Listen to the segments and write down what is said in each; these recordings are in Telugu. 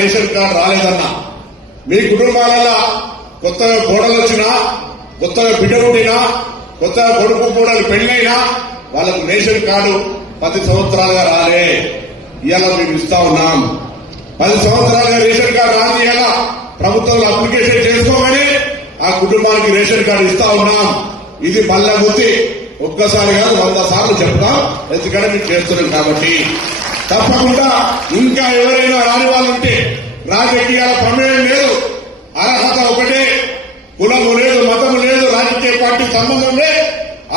Ration card రాలేదన్నా. మీ కుటుంబాలలో కొత్తగా కోడలు వచ్చినా కొత్తగా బిడ్డ పుట్టినా కొత్తగా కొడుకు గోడలు పెళ్ళైనా వాళ్ళకు రేషన్ కార్డు పది సంవత్సరాలుగా రాలే. ఇవాళ మేము ఇస్తా ఉన్నాం. పది సంవత్సరాలుగా రేషన్ కార్డు రాని ఇలా ప్రభుత్వంలో అప్లికేషన్ చేసుకోమని ఆ కుటుంబానికి రేషన్ కార్డు ఇస్తా ఉన్నాం. ఇది మళ్ళా గుర్తి ఒక్కసారి కాదు వంద సార్లు చెప్తాం. ఎందుకంటే మేము చేస్తున్నాం కాబట్టి. తప్పకుండా ఇంకా ఎవరైనా రాని వాళ్ళు ఉంటే రాజకీయాల ప్రమేయం లేదు. అర్హత ఒకటే. కులము లేదు మతము లేదు రాజకీయ పార్టీ సంబంధం లేదు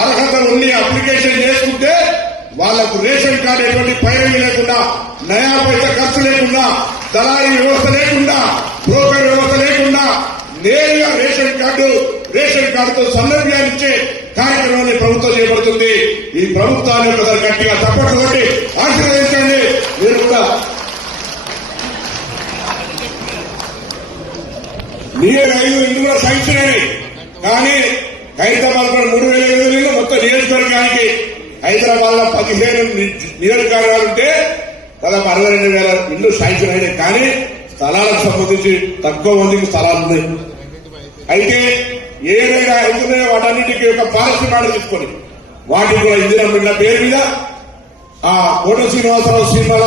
అర్హత ఉండి అప్లికేషన్ చేసుకుంటే వాళ్ళకు రేషన్ కార్డు ఎటువంటి పైరవి లేకుండా నయా పైస ఖర్చు లేకుండా దళారీ వ్యవస్థ లేకుండా బ్రోకర్ వ్యవస్థ లేకుండా నేరుగా రేషన్ కార్డు రేషన్ కార్డుతో సౌలభ్యాన్ని ఇచ్చే కార్యక్రమాన్ని ప్రభుత్వం చేపడుతుంది. ఈ ప్రభుత్వాన్ని గట్టిగా తప్పట్లు ఆశీర్వదించండి మీరు కూడా నీరు ఐదు ఇల్లు కూడా శాంక్షన్ కానీ హైదరాబాద్లో మూడు వేల ఐదు వేలు మొత్తం నియోజకవర్గానికి హైదరాబాద్లో పదిహేను ని- నియోజకవర్గాలు ఉంటే దాదాపు అరవై రెండు వేల ఇల్లు శాంక్షన్ అయినాయి. కానీ స్థలాలకు సంబంధించి తక్కువ మందికి స్థలాలు ఉన్నాయి. అయితే ఏదైనా అవుతున్నాయో వాటన్నిటికీ ఒక పాలసీ మాట తీసుకొని వాటికి కూడా ఇందిరా బిడ్డ పేరు మీద ఆ కోట శ్రీనివాసరావు సినిమాల